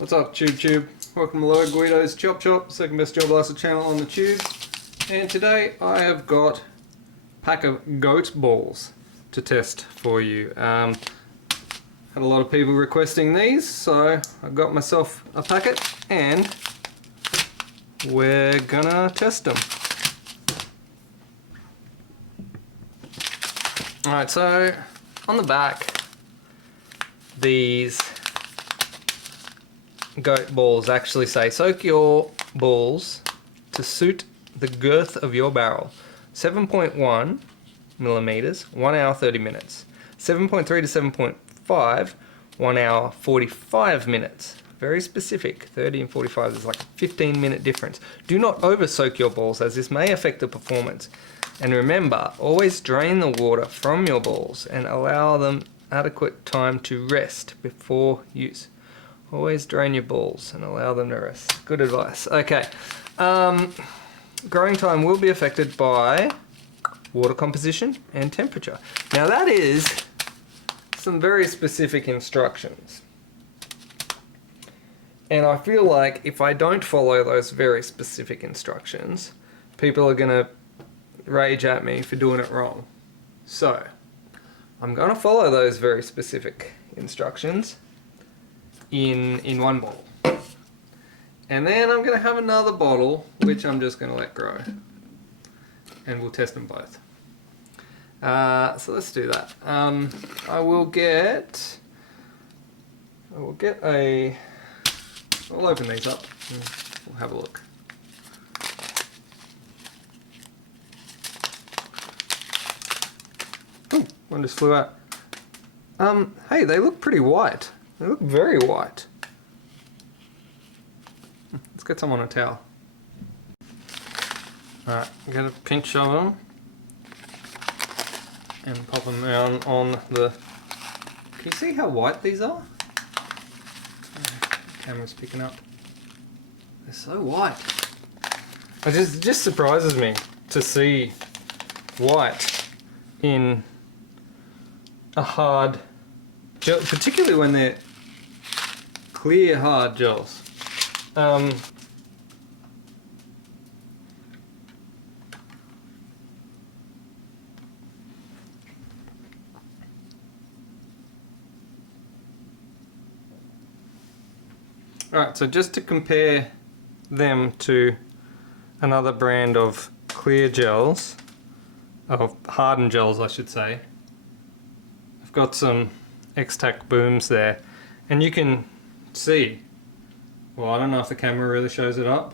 What's up, Tube? Welcome to Lloyd Guido's Chop, second best job blaster channel on the tube. And today I have got a pack of goat balls to test for you. Had a lot of people requesting these, so I got myself a packet and we're gonna test them. Alright, so on the back, these goat balls actually say soak your balls to suit the girth of your barrel. 7.1 millimeters, 1 hour 30 minutes. 7.3 to 7.5, 1 hour 45 minutes. Very specific. 30 and 45 is like a 15-minute difference. Do not over soak your balls, as this may affect the performance. And remember, always drain the water from your balls and allow them adequate time to rest before use. Always drain your balls and allow them to rest. Good advice. Okay. Growing time will be affected by water composition and temperature. Now that is some very specific instructions. And I feel like if I don't follow those very specific instructions, people are going to rage at me for doing it wrong. So, I'm going to follow those very specific instructions in one bottle. And then I'm going to have another bottle, which I'm just going to let grow. And we'll test them both. So let's do that. I will get a... I'll open these up and we'll have a look. Oh, one just flew out. Hey, they look pretty white. They look very white. Let's get some on a towel. Alright, get a pinch of them and pop them down on the... Can you see how white these are? The camera's picking up. They're so white. It just surprises me to see white in a hard gel, particularly when they're clear hard gels. Alright, so just to compare them to another brand of clear gels, of hardened gels I should say, I've got some X-Tac booms there, and you can see, well, I don't know if the camera really shows it up,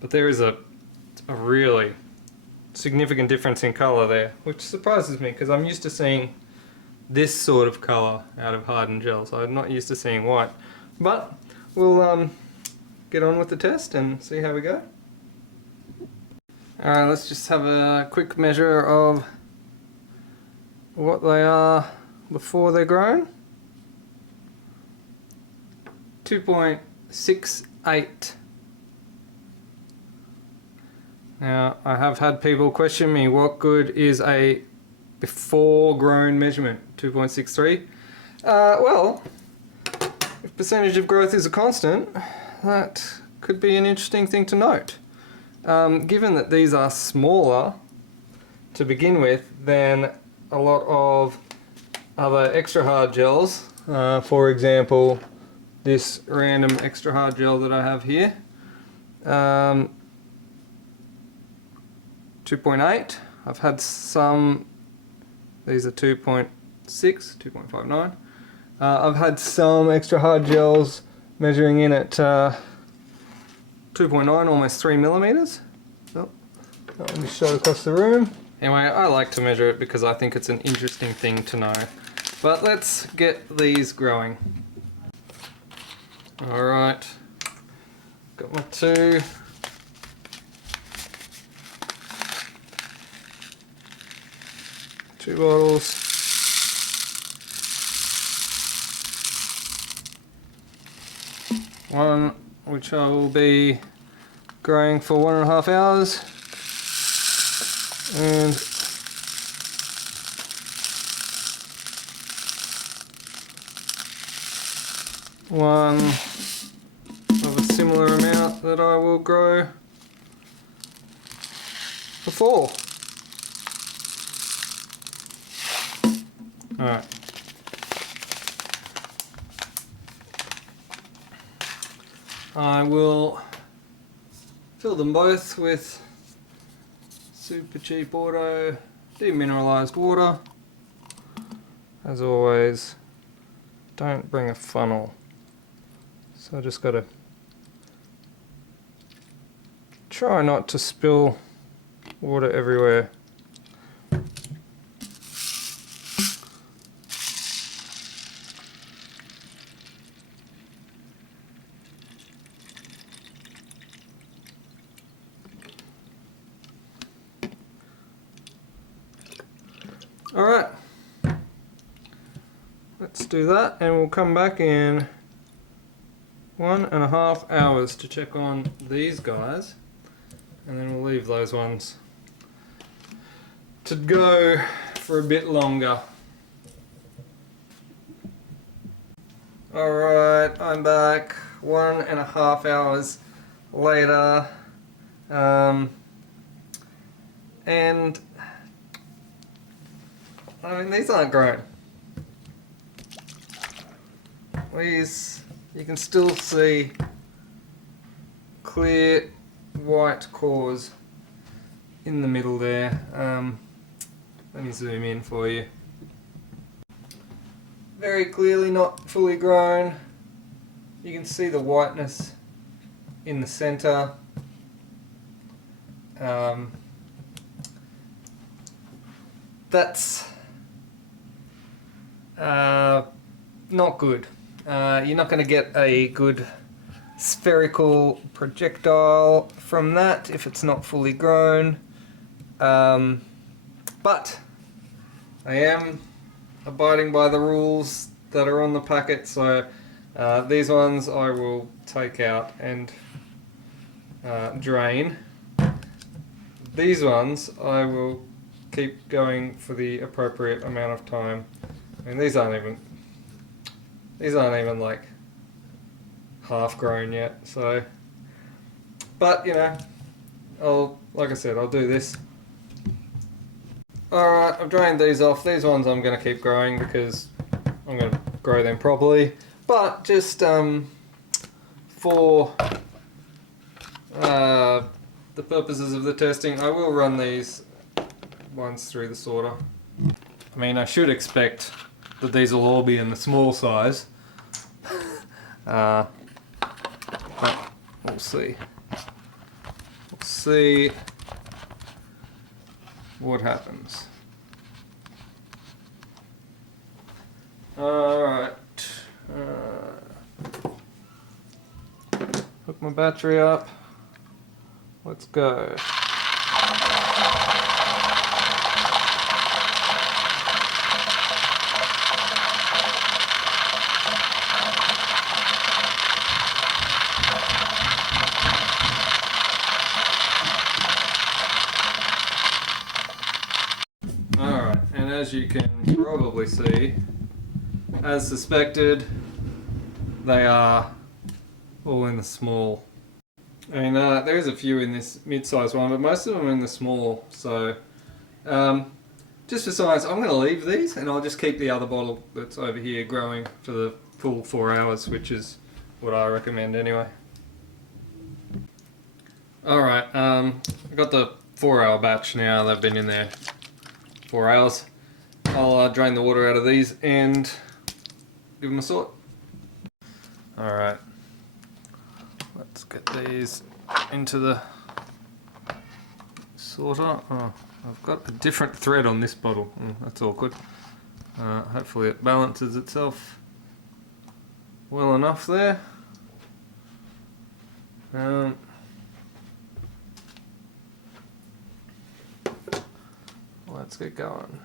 but there is a really significant difference in colour there, which surprises me because I'm used to seeing this sort of colour out of hardened gels. I'm not used to seeing white. But we'll get on with the test and see how we go. Alright, let's just have a quick measure of what they are before they're grown. 2.68. Now, I have had people question me, what good is a before grown measurement? 2.63? Well, if percentage of growth is a constant, that could be an interesting thing to note. Given that these are smaller to begin with than a lot of other extra hard gels, for example this random extra hard gel that I have here, 2.8. I've had some, these are 2.6, 2.59. I've had some extra hard gels measuring in at 2.9, almost 3 millimeters. Oh, let me show across the room. Anyway, I like to measure it because I think it's an interesting thing to know. But let's get these growing. Alright, got my two bottles. One which I will be growing for 1.5 hours, and one of a similar amount that I will grow for 4. Alright. I will fill them both with super cheap auto demineralized water. As always, don't bring a funnel. So I just gotta try not to spill water everywhere. Alright, let's do that and we'll come back in 1.5 hours to check on these guys, and then we'll leave those ones to go for a bit longer. Alright, I'm back 1.5 hours later, and I mean, these aren't grown. These, you can still see clear white cores in the middle there. Let me zoom in for you. Very clearly not fully grown. You can see the whiteness in the center. That's not good. You're not going to get a good spherical projectile from that if it's not fully grown. But I am abiding by the rules that are on the packet, so these ones I will take out and drain. These ones I will keep going for the appropriate amount of time. I mean, these aren't even like half grown yet, so, but you know, like I said, I'll do this. Alright, I've drained these off. These ones I'm going to keep growing because I'm going to grow them properly, but just for the purposes of the testing, I will run these ones through the sorter. I mean, I should expect that these will all be in the small size, but we'll see. We'll see what happens. Alright. Hook my battery up. Let's go. Alright, and as you can probably see, as suspected, they are all in the small. I mean, there is a few in this mid-sized one, but most of them are in the small, so just for science, I'm going to leave these and I'll just keep the other bottle that's over here growing for the full 4 hours, which is what I recommend anyway. Alright, I've got the 4-hour batch now. They've been in there 4 hours. I'll drain the water out of these and give them a sort. Alright, let's get these into the sorter. Oh, I've got a different thread on this bottle. That's awkward. Hopefully it balances itself well enough there. Let's get going.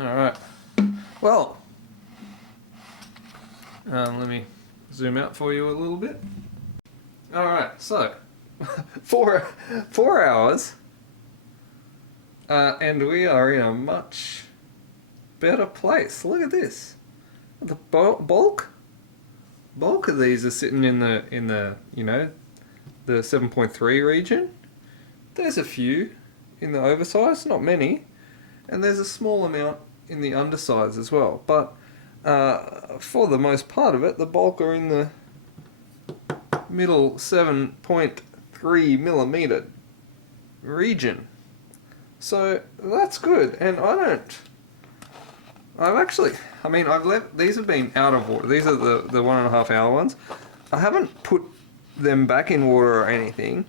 Alright. Well, let me zoom out for you a little bit. Alright, so 4 hours, and we are in a much better place. Look at this. The bulk of these are sitting in the you know, the 7.3 region. There's a few in the oversized, not many, and there's a small amount in the undersize as well. But for the most part of it, the bulk are in the middle 7.3 millimeter region. So that's good. And I've left, these have been out of water. These are the 1.5 hour ones. I haven't put them back in water or anything,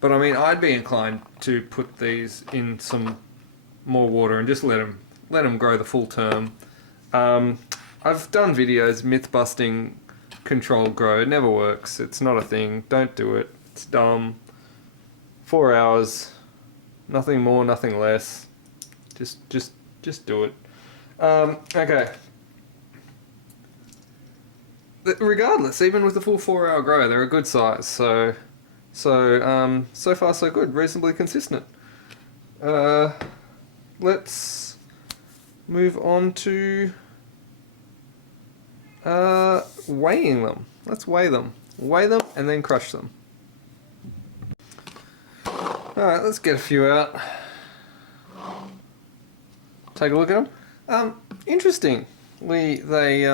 but I mean, I'd be inclined to put these in some more water and just let them grow the full term. I've done videos myth busting controlled grow. It never works. It's not a thing. Don't do it. It's dumb. 4 hours, nothing more, nothing less. Just do it. Okay. Regardless, even with the full 4 hour grow, they're a good size. So far so good. Reasonably consistent. Let's move on to weighing them. Let's weigh them and then crush them. Alright, let's get a few out. Take a look at them. Interestingly, they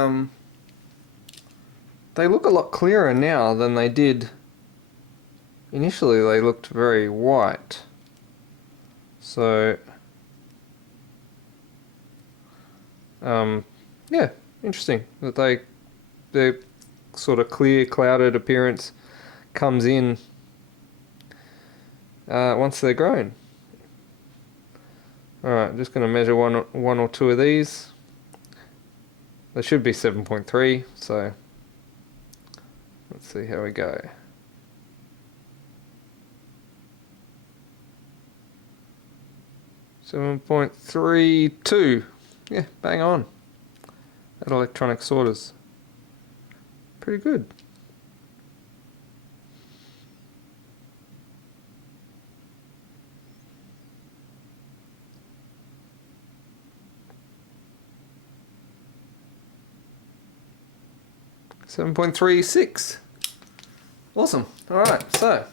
look a lot clearer now than they did initially. They looked very white. So yeah, interesting that the sort of clear clouded appearance comes in once they're grown. Alright, I'm just going to measure one or two of these. They should be 7.3, so let's see how we go. 7.32. Yeah, bang on. That electronic sorters. Pretty good. .36. Awesome. Alright, so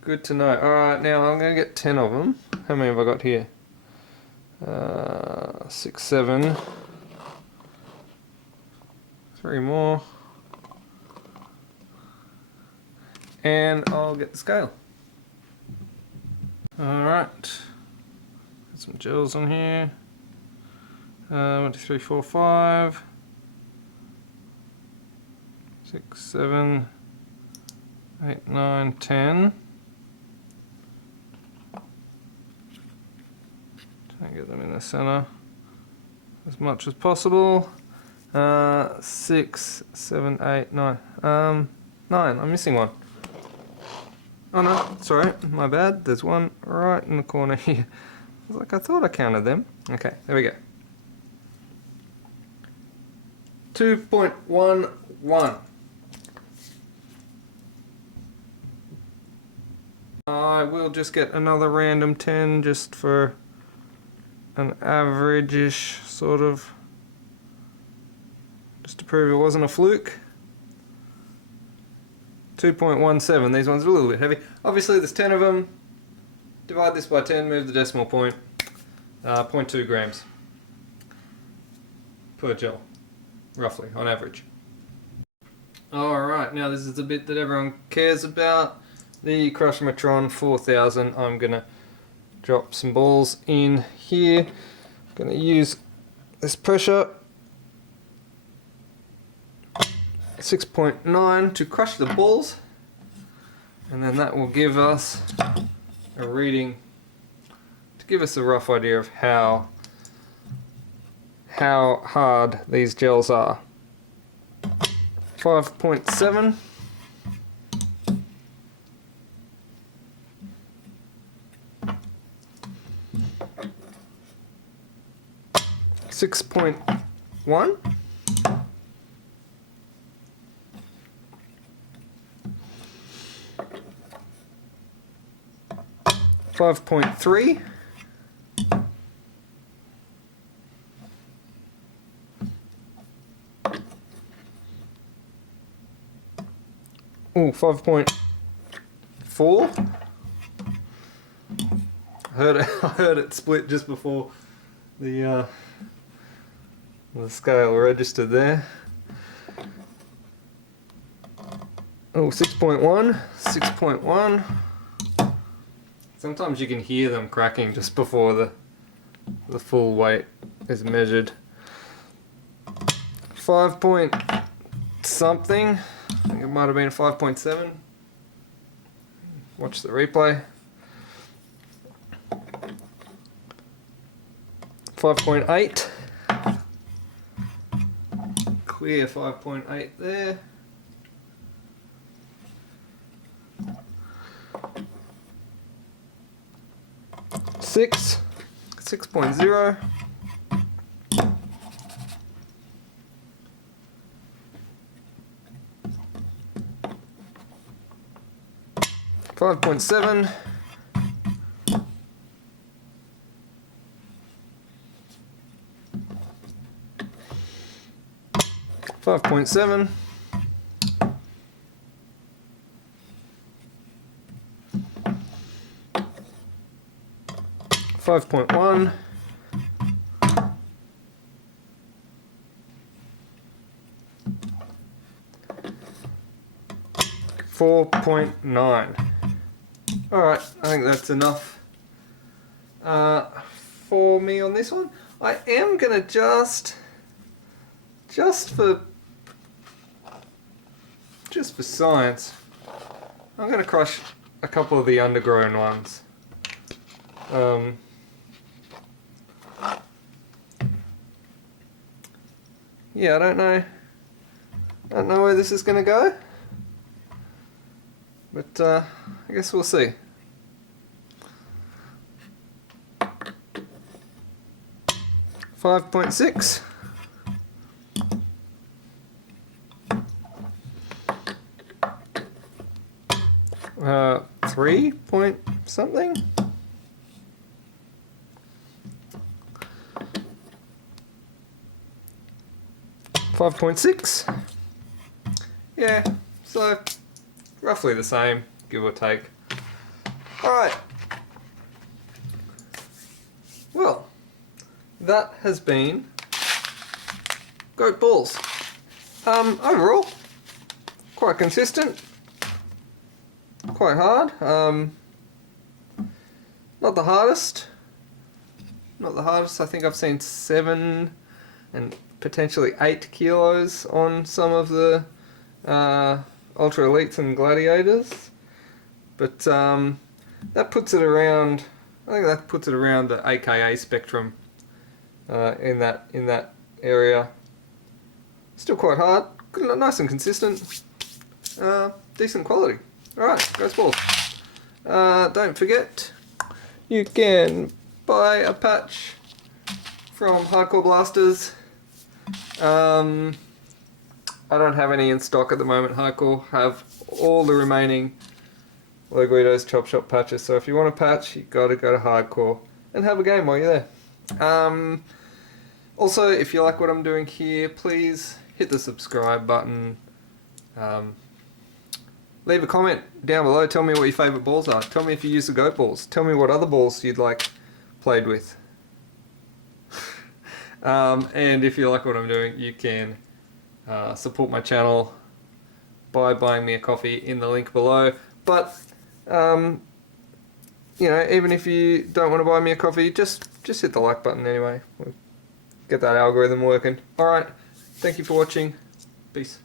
good to know. Alright, now I'm going to get 10 of them. How many have I got here? 6, 7. 3 more. And I'll get the scale. Alright. Got some gels on here. 1, 2, 3, 4, 5. 6, 7, 8, 9, 10. Try and get them in the center as much as possible. 6, 7, 8, 9. 9. I'm missing one. Oh no, sorry, my bad. There's one right in the corner here. I was like, I thought I counted them. Okay, there we go. 2.11. I will just get another random 10 just for an average-ish sort of, just to prove it wasn't a fluke. 2.17. These ones are a little bit heavy. Obviously there's 10 of them. Divide this by 10, move the decimal point. 0.2 grams per gel, roughly, on average. Alright, now this is the bit that everyone cares about. The Crushmatron 4000. I'm going to drop some balls in here. I'm going to use this pressure 6.9 to crush the balls, and then that will give us a reading to give us a rough idea of how hard these gels are. 5.7. 6.1. 5.3. 5.4. I heard it split just before the scale registered there. 6.1. 6.1. Sometimes you can hear them cracking just before the full weight is measured. 5 point something. I think it might have been 5.7. Watch the replay. 5.8. Clear 5.8 there. 6.0. 5.7. 5.7. 5.1. 4.9. Alright, I think that's enough for me on this one. I am gonna just for science, I'm gonna crush a couple of the undergrown ones. Yeah, I don't know where this is gonna go, but I guess we'll see. $5.6. 3 point something. 5.6. Yeah, so roughly the same, give or take. Alright. Well, that has been goat balls. Overall, quite consistent, quite hard. Not the hardest. I think I've seen 7 and potentially 8 kilos on some of the ultra elites and gladiators, but that puts it around. I think that puts it around the AKA spectrum in that area. Still quite hard, nice and consistent, decent quality. Alright, goes balls. Don't forget, you can buy a patch from Hardcore Blasters. I don't have any in stock at the moment. Hardcore have all the remaining Loguido's Chop Shop patches, so if you want a patch, you gotta go to Hardcore and have a game while you're there. Also, if you like what I'm doing here, please hit the subscribe button. Leave a comment down below. Tell me what your favourite balls are. Tell me if you use the goat balls. Tell me what other balls you'd like played with. And if you like what I'm doing, you can support my channel by buying me a coffee in the link below. But you know, even if you don't want to buy me a coffee, just hit the like button anyway. We'll get that algorithm working. Alright, thank you for watching. Peace.